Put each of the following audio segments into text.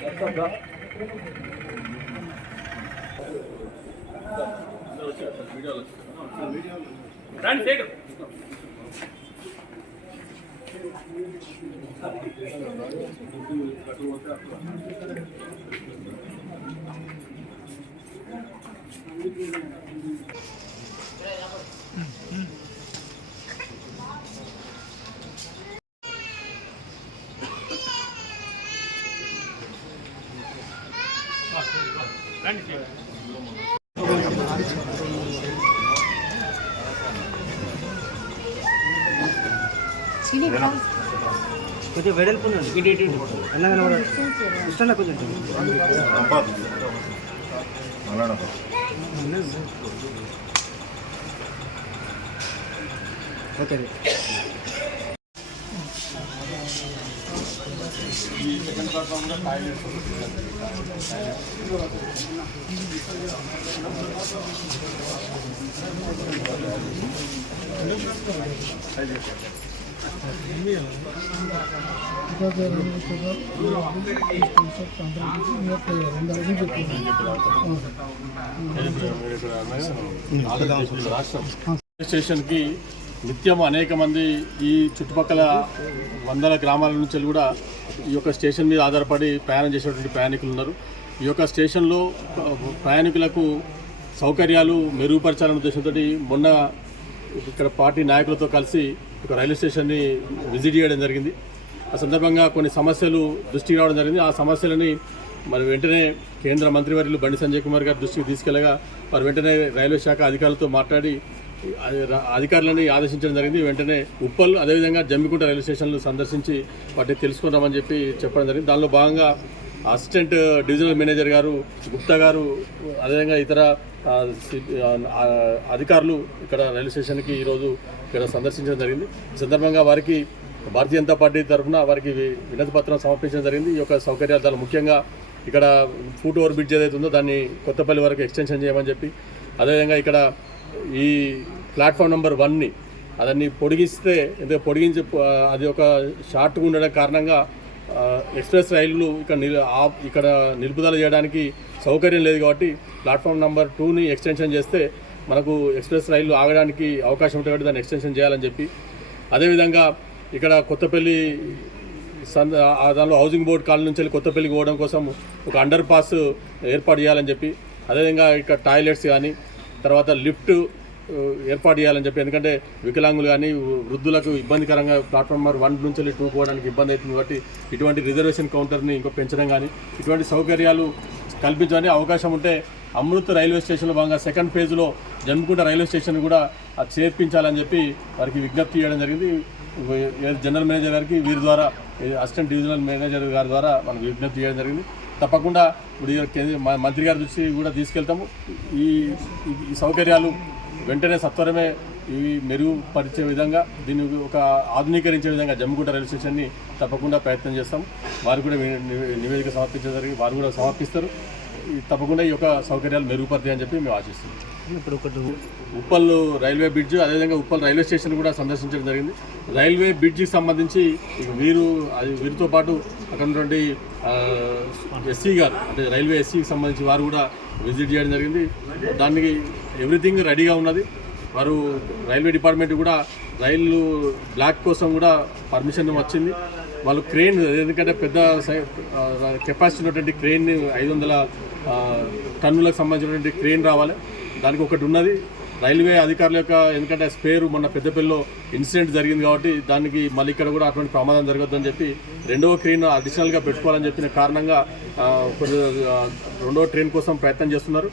రండి శేఖర్ రండి శేఖర్ కొంచెం వెడల్పు ఉందండి ఇటు ఇటు ఇటు అన్న కనబడదు ఇష్టం కొంచెం ఓకే స్టేషన్కి నిత్యం అనేక మంది ఈ చుట్టుపక్కల వందల గ్రామాల నుంచి కూడా ఈ యొక్క స్టేషన్ మీద ఆధారపడి ప్రయాణం చేసేటువంటి ప్రయాణికులు ఉన్నారు. ఈ యొక్క స్టేషన్లో ప్రయాణికులకు సౌకర్యాలు మెరుగుపరచాలనే ఉద్దేశంతో మొన్న ఇక్కడ పార్టీ నాయకులతో కలిసి ఒక రైల్వే స్టేషన్ని విజిట్ చేయడం జరిగింది. ఆ సందర్భంగా కొన్ని సమస్యలు దృష్టికి రావడం జరిగింది. ఆ సమస్యలని మరి వెంటనే కేంద్ర మంత్రివర్యులు బండి సంజయ్ కుమార్ గారి దృష్టికి తీసుకెళ్ళగా వారు వెంటనే రైల్వే శాఖ అధికారులతో మాట్లాడి అధికారులను ఆదేశించడం జరిగింది. వెంటనే ఉప్పల్ అదేవిధంగా జమ్మికుంట రైల్వే స్టేషన్లు సందర్శించి వాటిని తెలుసుకుందామని చెప్పి చెప్పడం జరిగింది. దానిలో భాగంగా అసిస్టెంట్ డివిజనల్ మేనేజర్ గారు గుప్తా గారు అదేవిధంగా ఇతర అధికారులు ఇక్కడ రైల్వే స్టేషన్కి ఈరోజు ఇక్కడ సందర్శించడం జరిగింది. ఈ సందర్భంగా వారికి భారతీయ జనతా పార్టీ తరఫున వారికి వినతి పత్రం సమర్పించడం జరిగింది. ఈ యొక్క సౌకర్యాలు చాలా ముఖ్యంగా ఇక్కడ ఫుట్ ఓవర్ బ్రిడ్జ్ ఏదైతే ఉందో దాన్ని కొత్తపల్లి వరకు ఎక్స్టెన్షన్ చేయమని చెప్పి అదేవిధంగా ఇక్కడ ఈ ప్లాట్ఫామ్ నెంబర్ వన్ని అదన్ని పొడిగిస్తే ఎందుకంటే పొడిగించి అది ఒక షార్ట్గా ఉండడం కారణంగా ఎక్స్ప్రెస్ రైళ్ళు ఇక్కడ నిల్ ఇక్కడ నిలుపుదల చేయడానికి సౌకర్యం లేదు కాబట్టి ప్లాట్ఫామ్ నెంబర్ టూని ఎక్స్టెన్షన్ చేస్తే మనకు ఎక్స్ప్రెస్ రైళ్ళు ఆగడానికి అవకాశం ఉంటుంది కాబట్టి దాన్ని ఎక్స్టెన్షన్ చేయాలని చెప్పి. అదేవిధంగా ఇక్కడ కొత్తపల్లి సంద దానిలో హౌసింగ్ బోర్డు కాలనీ నుంచి వెళ్ళి కొత్తపల్లికి పోవడం కోసం ఒక అండర్ పాస్ ఏర్పాటు చేయాలని చెప్పి. అదేవిధంగా ఇక్కడ టాయిలెట్స్ కానీ తర్వాత లిఫ్ట్ ఏర్పాటు చేయాలని చెప్పి ఎందుకంటే వికలాంగులు కానీ వృద్ధులకు ఇబ్బందికరంగా ప్లాట్ఫామ్ నెంబర్ వన్ నుంచి వెళ్ళి టూ పోవడానికి ఇబ్బంది అవుతుంది కాబట్టి ఇటువంటి రిజర్వేషన్ కౌంటర్ని ఇంకో పెంచడం కానీ ఇటువంటి సౌకర్యాలు కల్పించడానికి అవకాశం ఉంటే అమృత్ రైల్వే స్టేషన్లో భాగంగా సెకండ్ ఫేజ్లో జన్మకుంట రైల్వే స్టేషన్ కూడా అది చేర్పించాలని చెప్పి వారికి విజ్ఞప్తి చేయడం జరిగింది. జనరల్ మేనేజర్ గారికి వీరి ద్వారా అసిస్టెంట్ డివిజనల్ మేనేజర్ గారి ద్వారా మనకు విజ్ఞప్తి చేయడం జరిగింది. తప్పకుండా ఇప్పుడు ఈ కేంద్ర- మంత్రి గారి దృష్టి కూడా తీసుకెళ్తాము. ఈ ఈ- సౌకర్యాలు వెంటనే సత్వరమే ఇవి మెరుగుపరిచే విధంగా దీన్ని ఒక ఆధునీకరించే విధంగా జమ్మిగుంట రైల్వే స్టేషన్ని తప్పకుండా ప్రయత్నం చేస్తాం. వారు కూడా నివేదిక సమర్పించే జరిగి వారు కూడా సమర్పిస్తారు. ఈ తప్పకుండా ఈ యొక్క సౌకర్యాలు మెరుగుపడతాయి అని చెప్పి మేము ఆశిస్తున్నాం. ఇప్పుడు ఒకటి ఉప్పల్ రైల్వే బ్రిడ్జ్ అదేవిధంగా ఉప్పల్ రైల్వే స్టేషన్ కూడా సందర్శించడం జరిగింది. రైల్వే బ్రిడ్జికి సంబంధించి వీరు అది వీరితో పాటు అక్కడ ఉన్నటువంటి ఎస్సీ గారు అంటే రైల్వే ఎస్సీకి సంబంధించి వారు కూడా విజిట్ చేయడం జరిగింది. దానికి ఎవ్రీథింగ్ రెడీగా ఉన్నది. వారు రైల్వే డిపార్ట్మెంట్ కూడా రైలు బ్లాక్ కోసం కూడా పర్మిషన్ వచ్చింది. వాళ్ళు క్రెయిన్ ఎందుకంటే పెద్ద కెపాసిటీ ఉన్నటువంటి క్రెయిన్ ఐదు వందల టన్నులకు సంబంధించినటువంటి క్రెయిన్ రావాలి. దానికి ఒకటి ఉన్నది. రైల్వే అధికారుల యొక్క ఎందుకంటే స్పేర్ మొన్న పెద్దపల్లిలో ఇన్సిడెంట్ జరిగింది కాబట్టి దానికి మళ్ళీ ఇక్కడ కూడా అటువంటి ప్రమాదం జరగద్దని చెప్పి రెండవ క్రెయిన్ అడిషనల్గా పెట్టుకోవాలని చెప్పిన కారణంగా రెండవ ట్రైన్ కోసం ప్రయత్నం చేస్తున్నారు.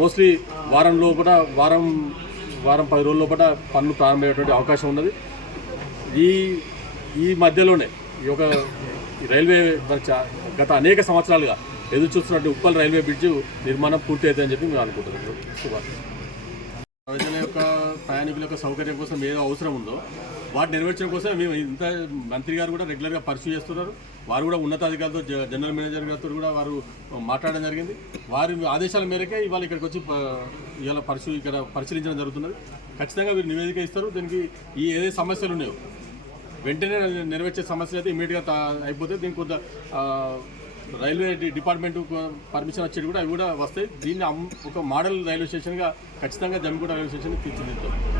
మోస్ట్లీ వారం లోపల వారం వారం పది రోజుల లోపల పనులు ప్రారంభమయ్యేటువంటి అవకాశం ఉన్నది. ఈ ఈ మధ్యలోనే ఈ యొక్క రైల్వే గత అనేక సంవత్సరాలుగా ఎదురు చూస్తున్నట్టు ఉప్పల్ రైల్వే బ్రిడ్జ్ నిర్మాణం పూర్తి అవుతుందని చెప్పి మేము అనుకుంటున్నాం ప్రజల యొక్క ప్రయాణికుల యొక్క సౌకర్యం కోసం ఏదో అవసరం ఉందో వాటి నెరవేర్చడం కోసం మేము ఇంత మంత్రి గారు కూడా రెగ్యులర్గా పర్సూ చేస్తున్నారు. వారు కూడా ఉన్నతాధికారులతో జనరల్ మేనేజర్ గారితో కూడా వారు మాట్లాడడం జరిగింది. వారి ఆదేశాల మేరకే ఇవాళ ఇక్కడికి వచ్చి ఇవాళ పరిశీ ఇక్కడ పరిశీలించడం జరుగుతున్నది. ఖచ్చితంగా వీరు నివేదిక ఇస్తారు. దీనికి ఈ ఏదైతే సమస్యలు ఉన్నాయో వెంటనే నెరవేర్చే సమస్య అయితే ఇమీడియట్గా అయిపోతే దీనికి కొంత రైల్వే డిపార్ట్మెంట్ పర్మిషన్ వచ్చేది కూడా అవి కూడా వస్తాయి. దీన్ని ఒక మోడల్ రైల్వే స్టేషన్గా ఖచ్చితంగా జమ్మిగూడ రైల్వే స్టేషన్ తీర్చిదిద్దాం